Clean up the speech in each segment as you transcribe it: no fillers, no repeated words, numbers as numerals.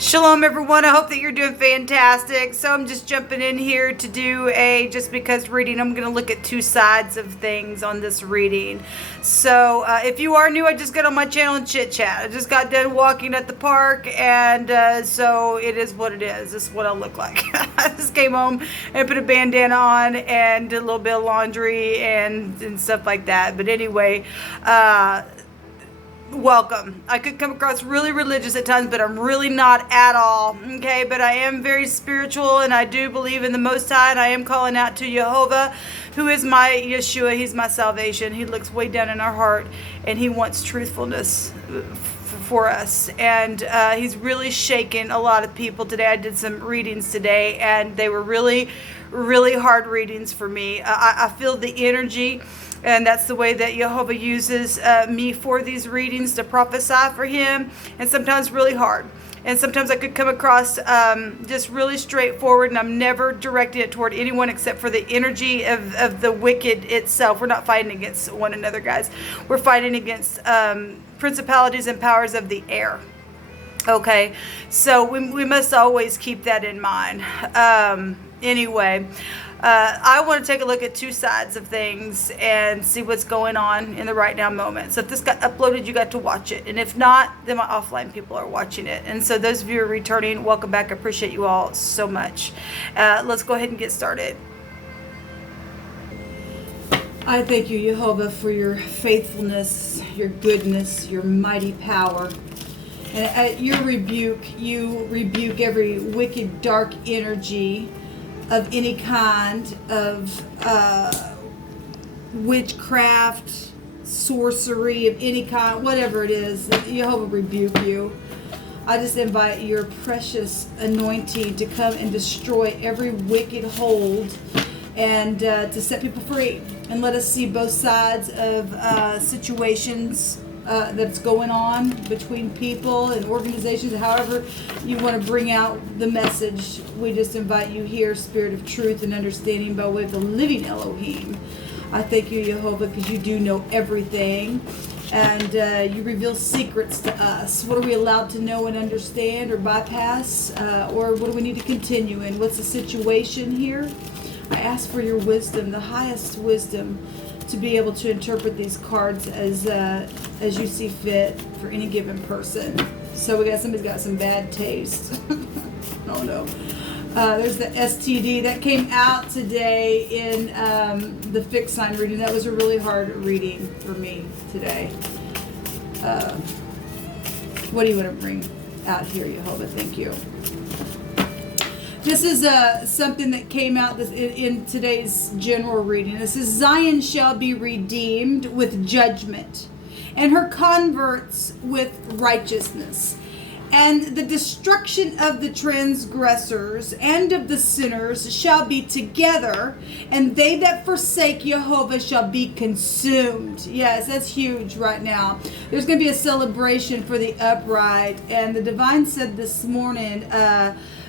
Shalom everyone, I hope that you're doing fantastic. So I'm just jumping in here to do a just because reading. I'm going to look at two sides of things on this reading. So if you are new, I just got on my channel and chit chat. I just got done walking at the park, and so it is what it is. This is what I look like. I just came home and put a bandana on and did a little bit of laundry and stuff like that. But anyway, welcome. I could come across really religious at times, but I'm really not at all. Okay, but I am very spiritual, and I do believe in the Most High, and I am calling out to Jehovah, who is my Yeshua. He's my salvation. He looks way down in our heart, and he wants truthfulness for us. And he's really shaken a lot of people today. I did some readings today, and they were really, really hard readings for me. I feel the energy. And that's the way that Jehovah uses me for these readings, to prophesy for him. And sometimes really hard. And sometimes I could come across just really straightforward, and I'm never directing it toward anyone except for the energy of the wicked itself. We're not fighting against one another, guys. We're fighting against principalities and powers of the air. Okay, so we must always keep that in mind. Anyway, I want to take a look at two sides of things and see what's going on in the right now moment. So if this got uploaded, you got to watch it. And if not, then my offline people are watching it. And so those of you who are returning, welcome back. I appreciate you all so much. Let's go ahead and get started. I thank you, Jehovah, for your faithfulness, your goodness, your mighty power. And you rebuke every wicked, dark energy of any kind of witchcraft, sorcery of any kind, whatever it is. Jehovah rebuke you. I just invite your precious anointing to come and destroy every wicked hold, and to set people free. And let us see both sides of situations that's going on between people and organizations. However you want to bring out the message, we just invite you here, Spirit of truth and understanding, by way of the living Elohim. I thank you, Jehovah, because you do know everything, and you reveal secrets to us. What are we allowed to know and understand or bypass, or what do we need to continue in? What's the situation here? I ask for your wisdom, the highest wisdom, to be able to interpret these cards as you see fit for any given person. So somebody's got some bad taste. Oh no. There's the STD that came out today in the fixed sign reading. That was a really hard reading for me today. What do you want to bring out here, Jehovah? Thank you. This is something that came out in today's general reading. This is Zion shall be redeemed with judgment, and her converts with righteousness. And the destruction of the transgressors and of the sinners shall be together, and they that forsake Jehovah shall be consumed. Yes, that's huge right now. There's going to be a celebration for the upright. And the divine said this morning,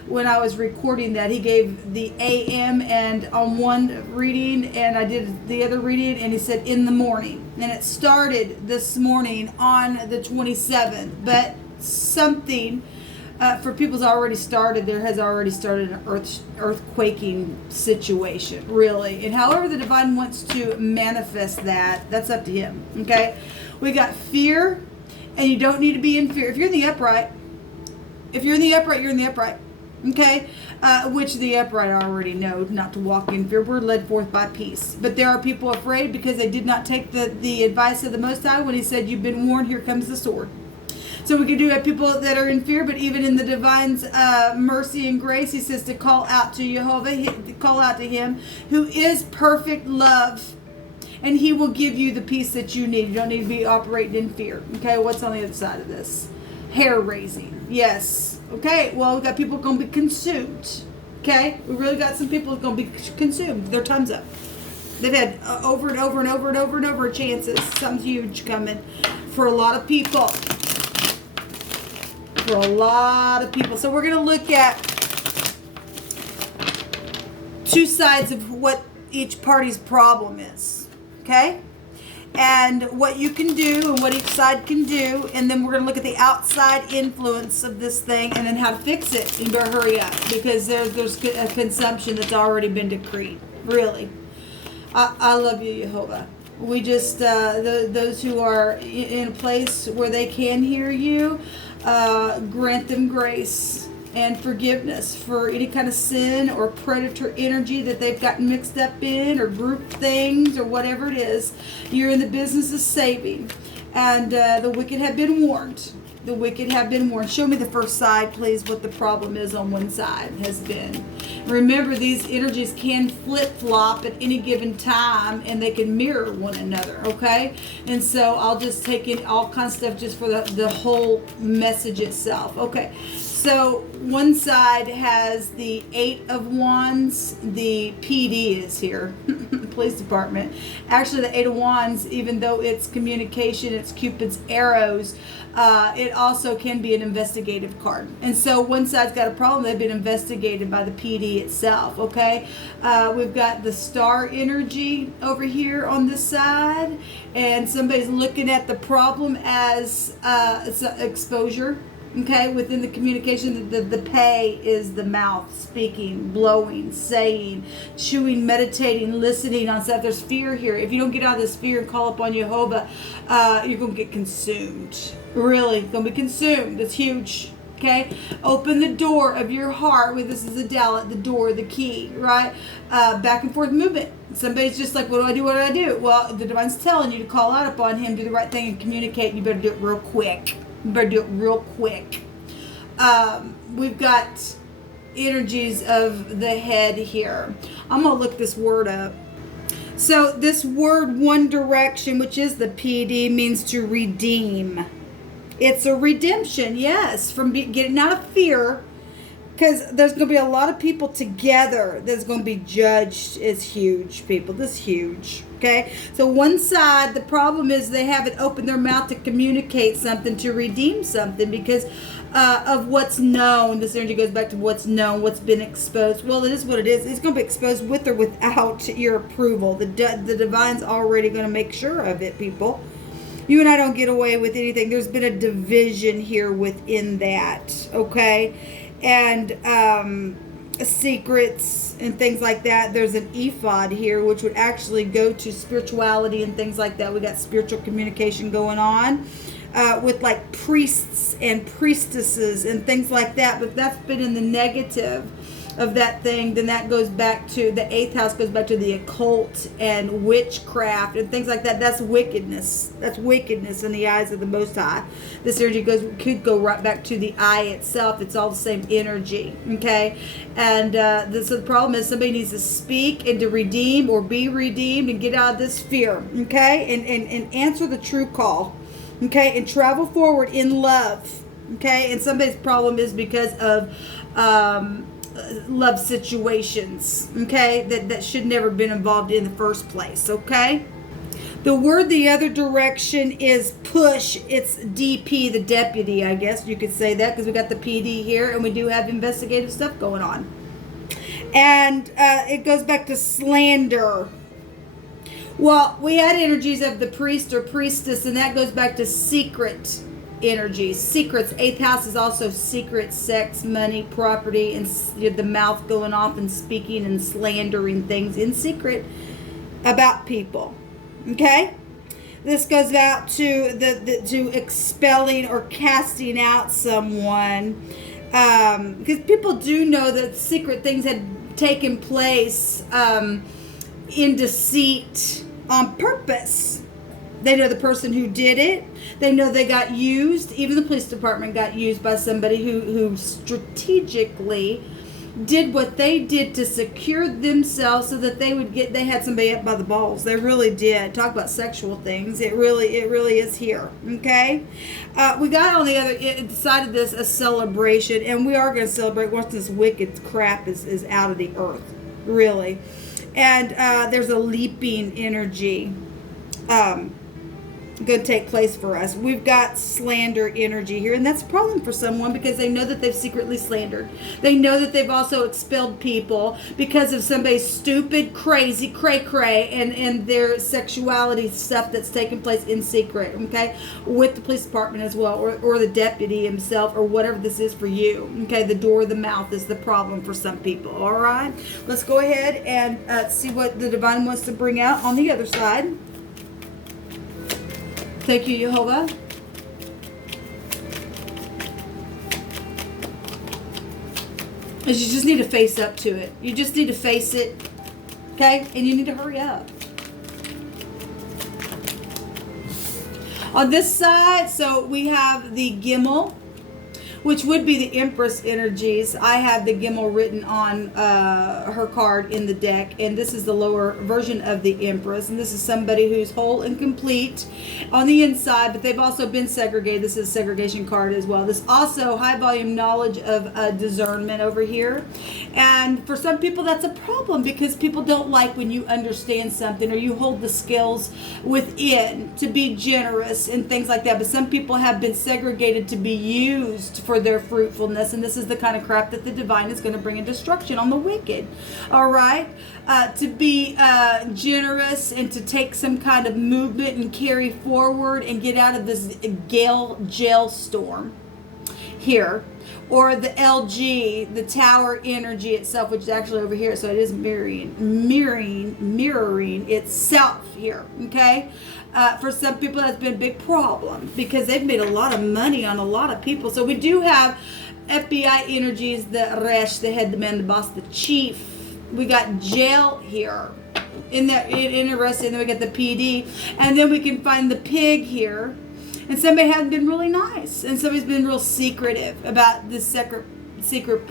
when I was recording that, he gave the AM and on one reading, and I did the other reading, and he said in the morning. And it started this morning on the 27th, but something for people's already started. There has already started an earthquaking situation, really. And however the divine wants to manifest that, that's up to him. Okay, we got fear, and you don't need to be in fear. If you're in the upright, you're in the upright. Okay, which the upright already know not to walk in fear. We're led forth by peace. But there are people afraid because they did not take the advice of the Most High when he said, you've been warned, here comes the sword. So we do have people that are in fear, but even in the divine's mercy and grace, he says to call out to Jehovah, to call out to him who is perfect love, and he will give you the peace that you need. You don't need to be operating in fear. Okay, what's on the other side of this? Hair raising. Yes. Okay, well, we got people going to be consumed. Okay, we really got some people going to be consumed. Their time's up. They've had over and over and over and over and over chances. Something huge coming for a lot of people. For a lot of people. So we're going to look at two sides of what each party's problem is. Okay? and what you can do and what each side can do, and then we're going to look at the outside influence of this thing and then how to fix it. You better hurry up because there's a consumption that's already been decreed. Really. I love you, Jehovah. We just, those who are in a place where they can hear you, grant them grace and forgiveness for any kind of sin or predator energy that they've gotten mixed up in, or group things, or whatever it is. You're in the business of saving, and the wicked have been warned. The wicked have been warned. Show me the first side, please, what the problem is on one side has been. Remember, these energies can flip-flop at any given time, and they can mirror one another, okay? And so I'll just take in all kinds of stuff just for the whole message itself. Okay, so one side has the 8 of Wands. The PD is here, police department. Actually, the 8 of Wands, even though it's communication, it's Cupid's arrows, it also can be an investigative card. And so one side's got a problem. They've been investigated by the PD itself, okay? We've got the star energy over here on this side, and somebody's looking at the problem as it's exposure. Okay, within the communication, the pay is the mouth speaking, blowing, saying, chewing, meditating, listening on stuff. There's fear here. If you don't get out of this fear and call upon Jehovah, you're going to get consumed. Really, going to be consumed. It's huge. Okay, open the door of your heart. With this is a dowel, the door, the key, right? Back and forth movement. Somebody's just like, what do I do? What do I do? Well, the divine's telling you to call out upon him, do the right thing, and communicate. You better do it real quick. You better do it real quick. We've got energies of the head here. I'm going to look this word up. So this word, one direction, which is the PD, means to redeem. It's a redemption, yes, from getting out of fear, because there's going to be a lot of people together that's going to be judged as huge people. This is huge, okay? So one side, the problem is they haven't opened their mouth to communicate something, to redeem something, because of what's known. This energy goes back to what's known, what's been exposed. Well, it is what it is. It's going to be exposed with or without your approval. The divine's already going to make sure of it, people. You and I don't get away with anything. There's been a division here within that, okay? And secrets and things like that. There's an ephod here, which would actually go to spirituality and things like that. We got spiritual communication going on with like priests and priestesses and things like that. But that's been in the negative of that thing. Then that goes back to the 8th house, goes back to the occult and witchcraft and things like that. That's wickedness. That's wickedness in the eyes of the Most High. This energy could go right back to the eye itself. It's all the same energy, okay? And so the problem is somebody needs to speak and to redeem or be redeemed and get out of this fear, okay? And answer the true call, okay? And travel forward in love, okay? And somebody's problem is because of love situations, okay, that should never been involved in the first place, okay? The word the other direction is push. It's DP, the deputy, I guess you could say that, because we got the PD here and we do have investigative stuff going on. And it goes back to slander. Well, we had energies of the priest or priestess, and that goes back to secret energy. Secrets. 8th house is also secret, sex, money, property, and the mouth going off and speaking and slandering things in secret about people. Okay? This goes out to to expelling or casting out someone, because people do know that secret things had taken place in deceit on purpose. They know the person who did it. They know they got used. Even the police department got used by somebody who strategically did what they did to secure themselves so that they had somebody up by the balls. They really did. Talk about sexual things. It really is here. Okay? We got on the other side of this a celebration, and we are going to celebrate once this wicked crap is out of the earth. Really. And there's a leaping energy. going to take place for us. We've got slander energy here, and that's a problem for someone because they know that they've secretly slandered. They know that they've also expelled people because of somebody's stupid, crazy, cray-cray and their sexuality stuff that's taking place in secret, okay, with the police department as well, or the deputy himself, or whatever this is for you, okay. The door of the mouth is the problem for some people. All right, let's go ahead and see what the divine wants to bring out on the other side. Thank you, Jehovah. You just need to face up to it. You just need to face it, okay? And you need to hurry up. On this side, so we have the Gimel, which would be the Empress energies. I have the Gimel written on her card in the deck, and this is the lower version of the Empress, and this is somebody who's whole and complete on the inside, but they've also been segregated. This is a segregation card as well. This also high volume knowledge of discernment over here, and for some people that's a problem because people don't like when you understand something or you hold the skills within to be generous and things like that, but some people have been segregated to be used for their fruitfulness, and this is the kind of crap that the divine is going to bring in destruction on the wicked. All right, to be generous and to take some kind of movement and carry forward and get out of this jail storm here, or the LG, the tower energy itself, which is actually over here, so it is mirroring itself here, okay. For some people, that's been a big problem because they've made a lot of money on a lot of people. So we do have FBI energies, the Resh, the head, the man, the boss, the chief. We got jail here. Interesting. And then we got the PD. And then we can find the pig here. And somebody hasn't been really nice. And somebody's been real secretive about the secret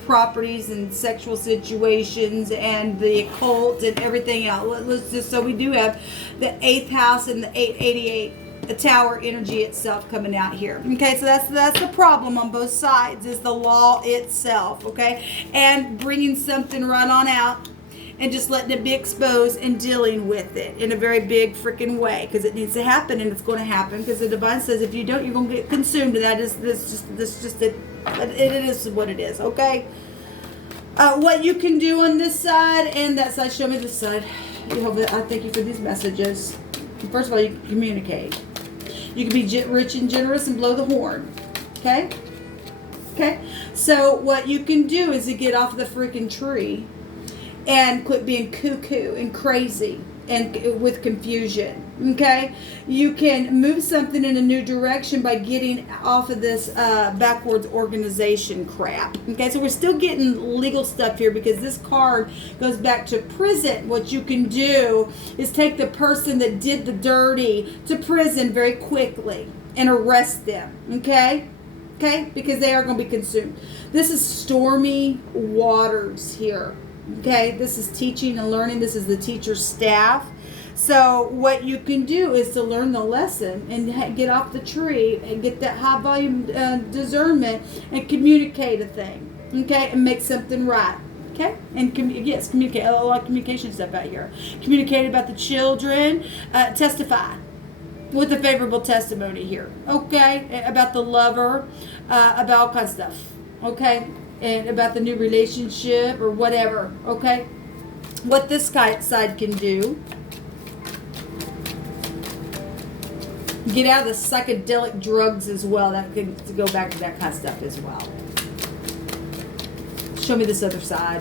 properties and sexual situations and the occult and everything else. So we do have the 8th house and the 888, the tower energy itself coming out here. Okay, so that's the problem on both sides, is the law itself, okay? And bringing something right on out and just letting it be exposed and dealing with it in a very big freaking way, because it needs to happen, and it's going to happen because the divine says if you don't, you're going to get consumed. And that is it is what it is, okay? What you can do on this side and that side, show me this side. I thank you for these messages. First of all, you can communicate. You can be rich and generous and blow the horn, okay? Okay? So what you can do is to get off the freaking tree and quit being cuckoo and crazy and with confusion, okay? You can move something in a new direction by getting off of this backwards organization crap, okay? So we're still getting legal stuff here because this card goes back to prison. What you can do is take the person that did the dirty to prison very quickly and arrest them, okay? Okay? Because they are going to be consumed. This is stormy waters here. Okay, this is teaching and learning. This is the teacher's staff. So what you can do is to learn the lesson and get off the tree and get that high volume discernment and communicate a thing. Okay, and make something right. Okay, and communicate. A lot of communication stuff out here. Communicate about the children. Testify with a favorable testimony here. Okay, about the lover, about all kinds of stuff. Okay. And about the new relationship or whatever, okay? What this side can do, get out of the psychedelic drugs as well. That can go back to that kind of stuff as well. Show me this other side.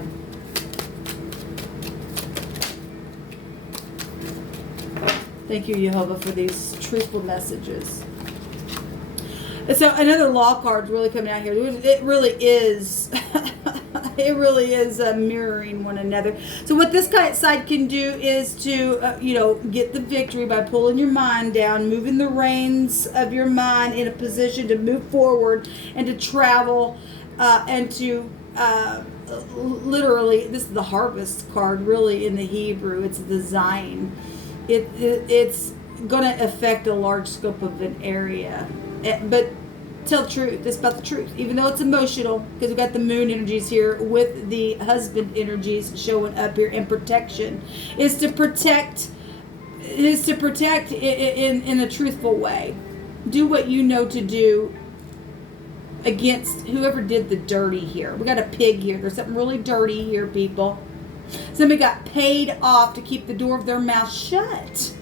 Thank you, Jehovah, for these truthful messages. So another law card really coming out here. It really is, mirroring one another. So what this side can do is to, get the victory by pulling your mind down, moving the reins of your mind in a position to move forward and to travel, and to literally, this is the harvest card really in the Hebrew. It's the Zion. It's going to affect a large scope of an area. But tell the truth. It's about the truth. Even though it's emotional, because we've got the moon energies here with the husband energies showing up here, and protection is to protect is to protect in a truthful way. Do what you know to do against whoever did the dirty here. We got a pig here. There's something really dirty here, people. Somebody got paid off to keep the door of their mouth shut.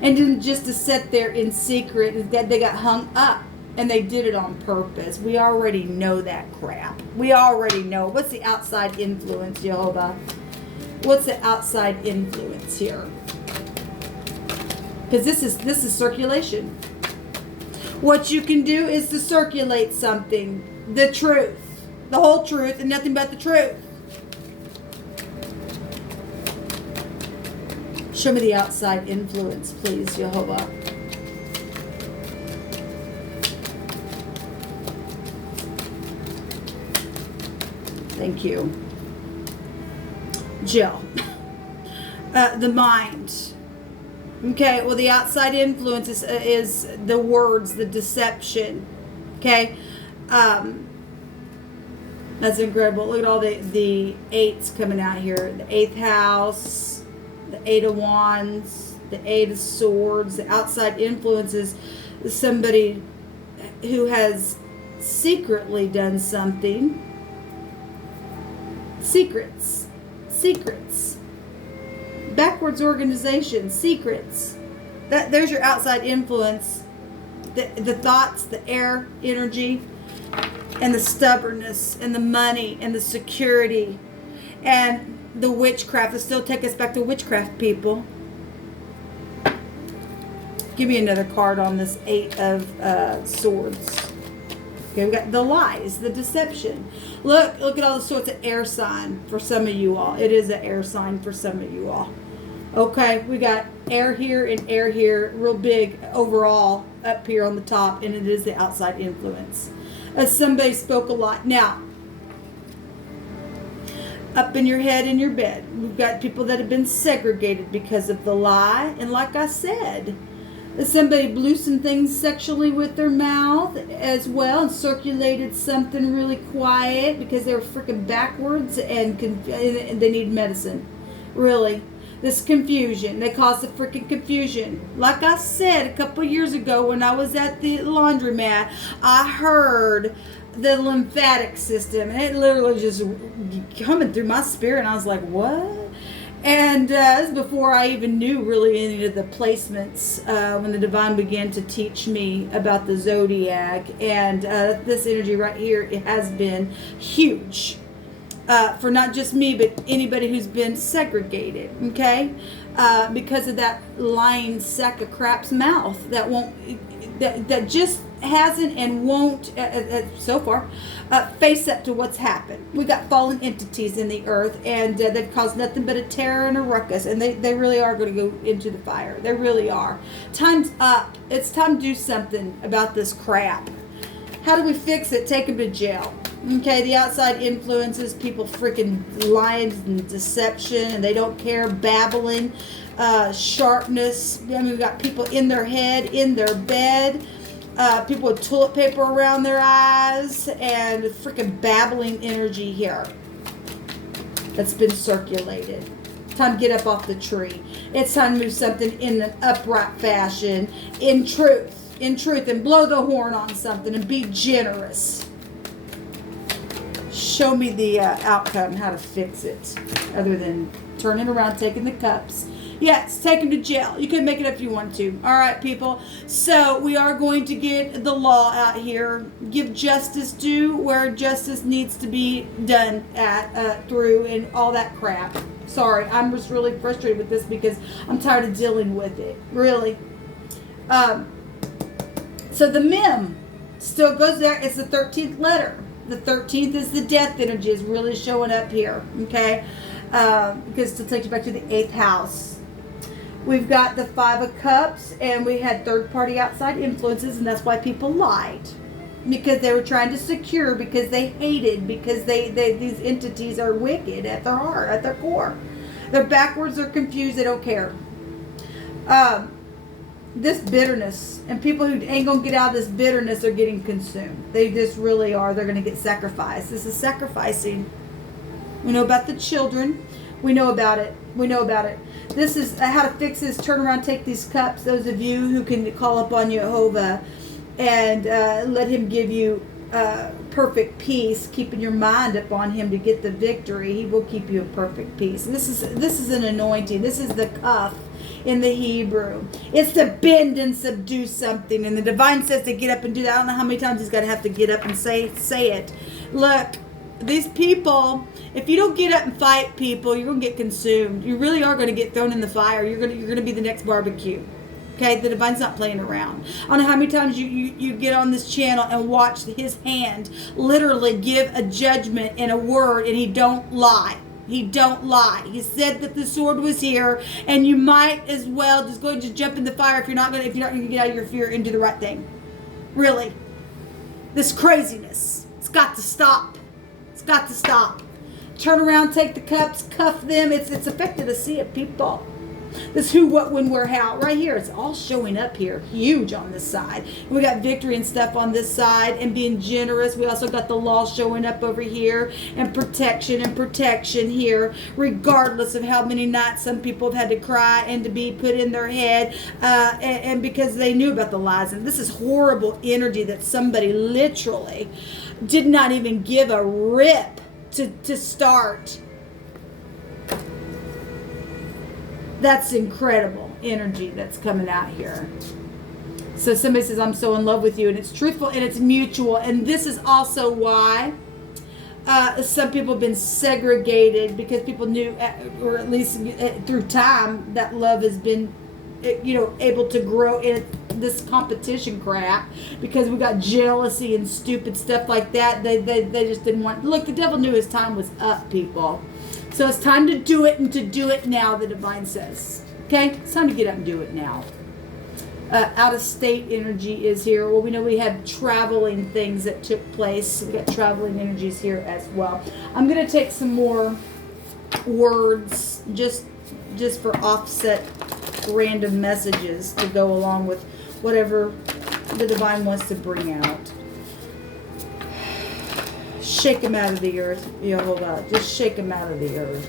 And didn't just to sit there in secret. Instead, they got hung up. And they did it on purpose. We already know that crap. We already know. What's the outside influence, Jehovah? What's the outside influence here? Because this is circulation. What you can do is to circulate something. The truth. The whole truth and nothing but the truth. Show me the outside influence, please, Jehovah. Thank you. Jill. The mind. Okay, well, the outside influence is the words, the deception. Okay? That's incredible. Look at all the eights coming out here. The 8th house, the 8 of Wands, the 8 of Swords. The outside influence is somebody who has secretly done something. Secrets. Backwards organization. Secrets. There's your outside influence. The thoughts, the air energy, and the stubbornness, and the money, and the security, and the witchcraft. It'll still take us back to witchcraft, people. Give me another card on this 8 of Swords. Okay, we got the lies, the deception. Look at all the sorts of air sign for some of you all. It is an air sign for some of you all. Okay, we got air here and air here, real big overall up here on the top, and it is the outside influence. As somebody spoke a lot. Now, up in your head, in your bed, we've got people that have been segregated because of the lie, and like I said, somebody blew some things sexually with their mouth as well and circulated something really quiet because they were freaking backwards and they need medicine. Really. This confusion. They caused the freaking confusion. Like I said a couple years ago when I was at the laundromat, I heard the lymphatic system and it literally just coming through my spirit and I was like, what? And this is before I even knew really any of the placements when the divine began to teach me about the zodiac. And this energy right here, it has been huge for not just me, but anybody who's been segregated, okay? Because of that lying sack of crap's mouth that won't, that just hasn't and won't so far face up to what's happened. We got fallen entities in the earth, and they've caused nothing but a terror and a ruckus, and they really are going to go into the fire. They really are. Time's up. It's time to do something about this crap. How do we fix it? Take them to jail. Okay, the outside influences, people freaking lying and deception, and they don't care, babbling, sharpness. I mean, we've got people in their head, in their bed, people with toilet paper around their eyes, and freaking babbling energy here that's been circulated. Time to get up off the tree. It's time to move something in an upright fashion, in truth, and blow the horn on something and be generous. Show me the outcome, how to fix it, other than turning around, taking the cups. Yes, take them to jail. You can make it up if you want to. All right, people. So we are going to get the law out here. Give justice due where justice needs to be done through and all that crap. Sorry, I'm just really frustrated with this because I'm tired of dealing with it. Really. So the mem still goes there. It's the 13th letter. The 13th is the death energy is really showing up here, okay? Because it takes you back to the 8th house. We've got the 5 of Cups, and we had third-party outside influences, and that's why people lied. Because they were trying to secure, because they hated, because these entities are wicked at their heart, at their core. They're backwards, they're confused, they don't care. This bitterness, and people who ain't gonna get out of this bitterness are getting consumed. They just really are. They're gonna get sacrificed. This is sacrificing. We know about the children. We know about it. We know about it. This is how to fix this. Turn around, take these cups. Those of you who can call upon Jehovah and let him give you perfect peace, keeping your mind upon him to get the victory. He will keep you in perfect peace. And this is an anointing. This is the cuff in the Hebrew. It's to bend and subdue something. And the divine says to get up and do that. I don't know how many times he's got to have to get up and say it. Look, these people, if you don't get up and fight people, you're going to get consumed. You really are going to get thrown in the fire. You're going to be the next barbecue. Okay, the divine's not playing around. I don't know how many times you get on this channel and watch his hand literally give a judgment and a word, and he don't lie. He don't lie. He said that the sword was here, and you might as well just go and just jump in the fire if you're not going to get out of your fear and do the right thing. Really, this craziness, it's got to stop. It's got to stop. Turn around, take the cups, cuff them. It's affected a sea of people. This who, what, when, where, how. Right here, it's all showing up here. Huge on this side. We got victory and stuff on this side and being generous. We also got the law showing up over here and protection here, regardless of how many nights some people have had to cry and to be put in their head and because they knew about the lies. And this is horrible energy that somebody literally did not even give a rip to start. That's incredible energy that's coming out here. So somebody says, I'm so in love with you. And it's truthful and it's mutual. And this is also why some people have been segregated, because people knew, or at least through time, that love has been, able to grow in this competition crap, because we got jealousy and stupid stuff like that. They just didn't want. Look, the devil knew his time was up, people. So it's time to do it, and to do it now, the divine says. Okay? It's time to get up and do it now. Out of state energy is here. Well, we know we had traveling things that took place. We got traveling energies here as well. I'm going to take some more words just for offset random messages to go along with whatever the divine wants to bring out. Shake them out of the earth, Jehovah. Just shake them out of the earth.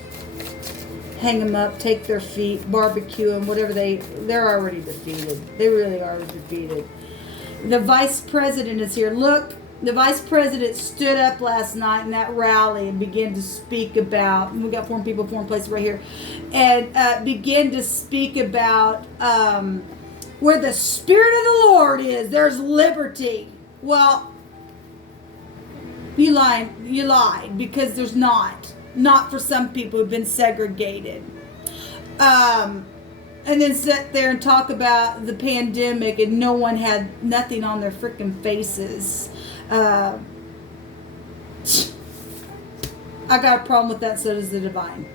Hang them up, take their feet, barbecue them, whatever they're already defeated. They really are defeated. The vice president is here. Look, the vice president stood up last night in that rally and began to speak about, and we got foreign people, foreign places right here, and began to speak about where the Spirit of the Lord is, there's liberty. Well, you lied, because there's not for some people who've been segregated. And then sit there and talk about the pandemic and no one had nothing on their freaking faces. I got a problem with that, so does the divine.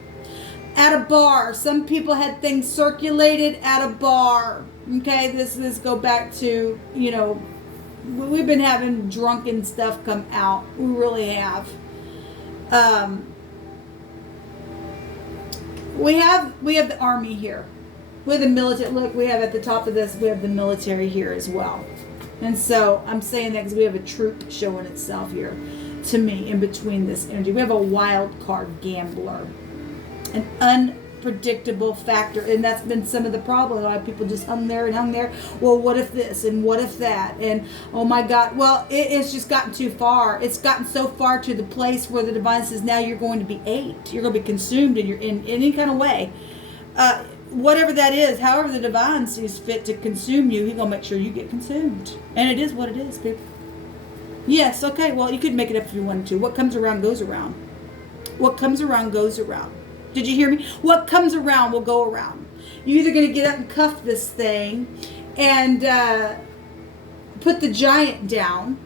At a bar, some people had things circulated at a bar. Okay, this go back to, we've been having drunken stuff come out. We really have. We have the army here. We have the military. Look, we have at the top of this, we have the military here as well. And so I'm saying that because we have a troop showing itself here to me in between this energy. We have a wild card gambler, an unpredictable factor, and that's been some of the problem. A lot of people just hung there. Well, what if this and what if that? And oh my God, well, it's just gotten too far. It's gotten so far to the place where the divine says now you're going to be ate. You're going to be consumed in any kind of way. Whatever that is, however the divine sees fit to consume you, he's going to make sure you get consumed. And it is what it is, people. Yes, okay, well, you could make it up if you wanted to. What comes around goes around. What comes around goes around. Did you hear me? What comes around will go around. You're either going to get up and cuff this thing and put the giant down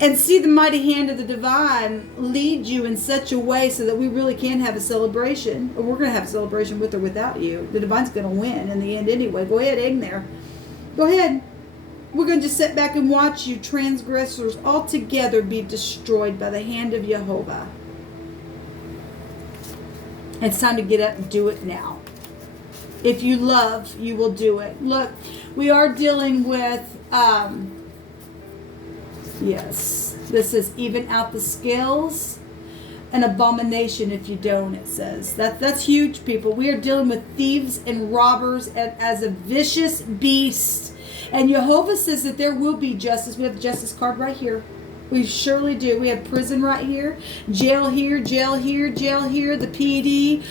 and see the mighty hand of the divine lead you in such a way so that we really can have a celebration. Or we're going to have a celebration with or without you. The divine's going to win in the end anyway. Go ahead, aim there. Go ahead. We're going to just sit back and watch you transgressors altogether be destroyed by the hand of Jehovah. It's time to get up and do it now. If you love, you will do it. Look, we are dealing with, yes, this is even out the scales. an abomination if you don't, it says. That's huge, people. We are dealing with thieves and robbers as a vicious beast. And Jehovah says that there will be justice. We have the justice card right here. We surely do. We have prison right here, jail here, jail here, jail here, the PD,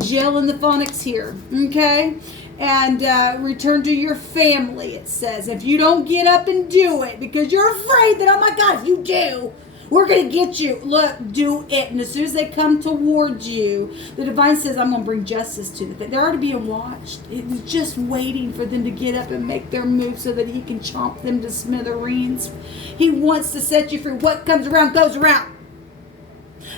jail in the phonics here, okay? And return to your family, it says. If you don't get up and do it because you're afraid that, oh my God, if you do, we're going to get you. Look, do it. And as soon as they come towards you, the divine says, I'm going to bring justice to the thing. They're already being watched. It's just waiting for them to get up and make their move so that he can chomp them to smithereens. He wants to set you free. What comes around goes around.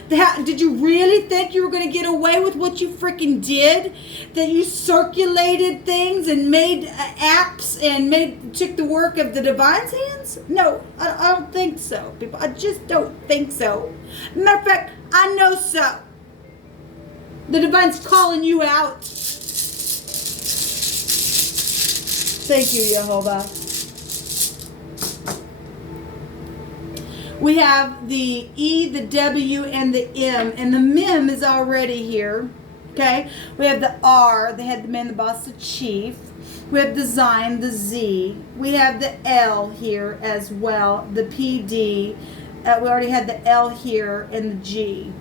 Did you really think you were going to get away with what you freaking did? That you circulated things and made apps and took the work of the divine's hands? No, I don't think so, people. I just don't think so. Matter of fact, I know so. The divine's calling you out. Thank you, Jehovah. We have the E, the W, and the M. And the Mem is already here. Okay? We have the R, the head, the man, the boss, the chief. We have the Zion, the Z. We have the L here as well. The PD. We already had the L here and the G.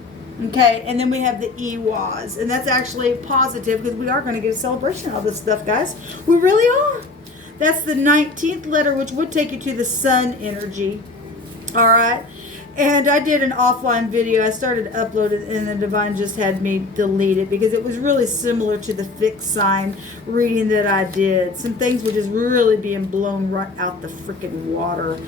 Okay? And then we have the EWAS. And that's actually positive because we are going to get a celebration of all this stuff, guys. We really are. That's the 19th letter, which would take you to the sun energy. All right, and I did an offline video. I started uploading, and the divine just had me delete it because it was really similar to the fixed sign reading that I did. Some things were just really being blown right out the freaking water.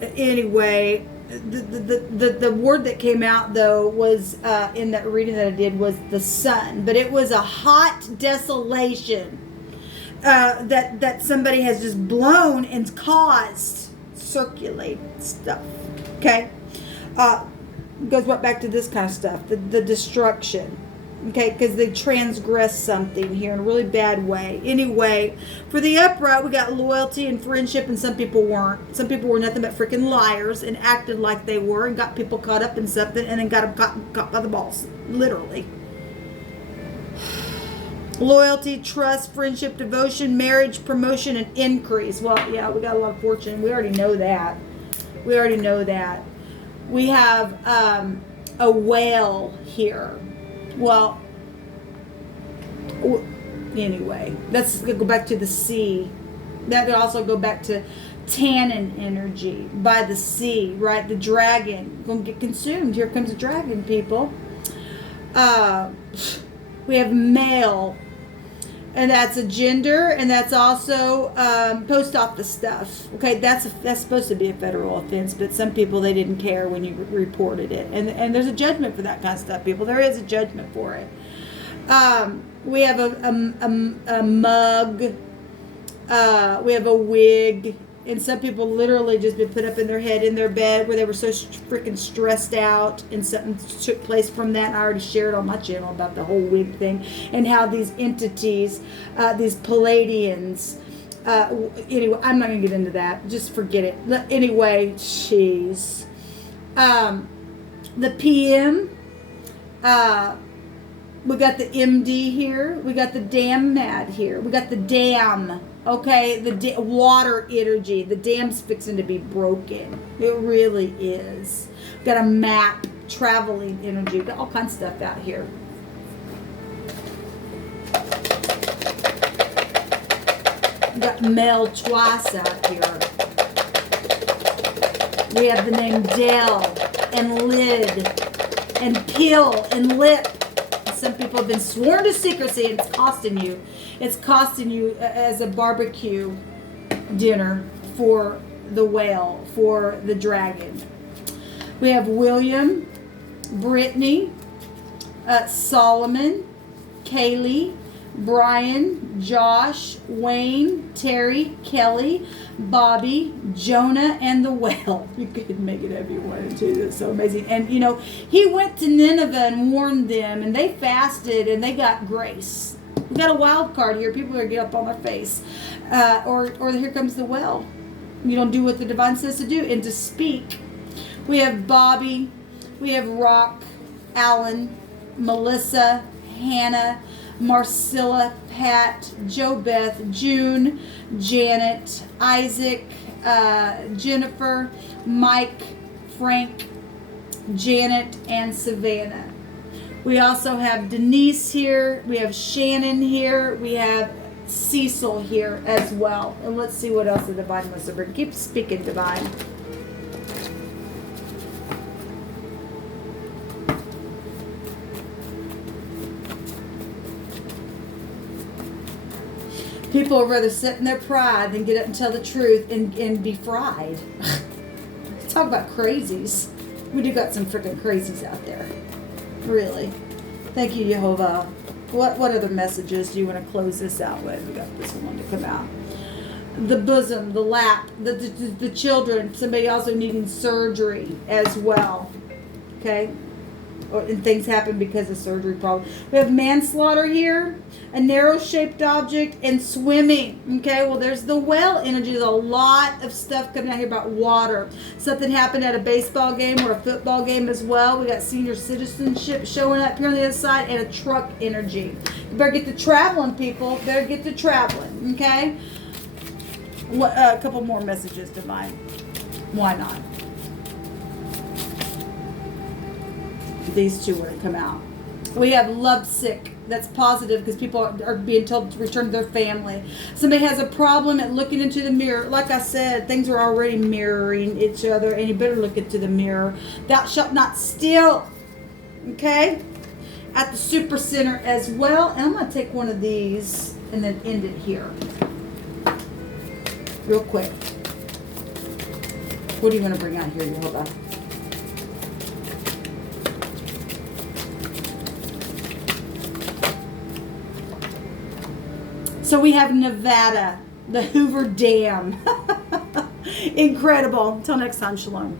Anyway, the word that came out though was in that reading that I did was the sun, but it was a hot desolation that somebody has just blown and caused. Circulate stuff. Okay, goes right back to this kind of stuff, the destruction. Okay, because they transgressed something here in a really bad way. Anyway, for the upright, we got loyalty and friendship, and some people weren't. Some people were nothing but freaking liars and acted like they were and got people caught up in something and then got them caught by the balls, literally. Loyalty, trust, friendship, devotion, marriage, promotion, and increase. Well, yeah, we got a lot of fortune. We already know that. We already know that. We have a whale here. Well, anyway, let's go back to the sea. That could also go back to tannin energy by the sea, right? The dragon gonna get consumed. Here comes the dragon, people. We have male. And that's a gender, and that's also post office stuff. Okay, that's supposed to be a federal offense, but some people, they didn't care when you reported it. And there's a judgment for that kind of stuff, people. There is a judgment for it. We have a mug. We have a wig. And some people literally just been put up in their head in their bed where they were so freaking stressed out, and something took place from that. And I already shared on my channel about the whole wig thing and how these entities, these Palladians, anyway, I'm not going to get into that. Just forget it. Anyway, jeez. The PM, we got the MD here. We got the damn mad here. We got the dam. Okay, the water energy. The dam's fixing to be broken. It really is. Got a map, traveling energy. Got all kinds of stuff out here. Got Mel twice out here. We have the name Dell and Lid and Pill and Lip. Some people have been sworn to secrecy, and it's costing you. It's costing you as a barbecue dinner for the whale, for the dragon. We have William, Brittany, Solomon, Kaylee, Brian, Josh, Wayne, Terry, Kelly, Bobby, Jonah, and the whale. You could make it however you wanted to. That's so amazing. And, you know, he went to Nineveh and warned them, and they fasted, and they got grace. We got a wild card here. People are going to get up on their face. Or here comes the whale. You don't do what the divine says to do and to speak. We have Bobby, We have Rock, Alan, Melissa, Hannah, Marcilla, Pat, Jo Beth, June, Janet, Isaac, Jennifer, Mike, Frank, Janet, and Savannah. We also have Denise here. We have Shannon here. We have Cecil here as well. And let's see what else the Divine wants to bring. Keep speaking, Divine. People would rather sit in their pride than get up and tell the truth and be fried. Talk about crazies. We do got some freaking crazies out there. Really. Thank you, Jehovah. What other messages do you want to close this out with? We got this one to come out. The bosom, the lap, the children. Somebody also needing surgery as well. Okay? And things happen because of surgery problems. We have manslaughter here, a narrow-shaped object, and swimming. Okay, well, there's the well energy. There's a lot of stuff coming out here about water. Something happened at a baseball game or a football game as well. We got senior citizenship showing up here on the other side, and a truck energy. You better get to traveling, people. Better get to traveling, okay? A couple more messages, Divine. Why not? These two want to come out. We have lovesick. That's positive because people are being told to return to their family. Somebody has a problem at looking into the mirror. Like I said, things are already mirroring each other, and you better look into the mirror. Thou shalt not steal. Okay? At the super center as well. And I'm going to take one of these and then end it here. Real quick. What do you want to bring out here, Jehovah? So we have Nevada, the Hoover Dam. Incredible. Until next time, shalom.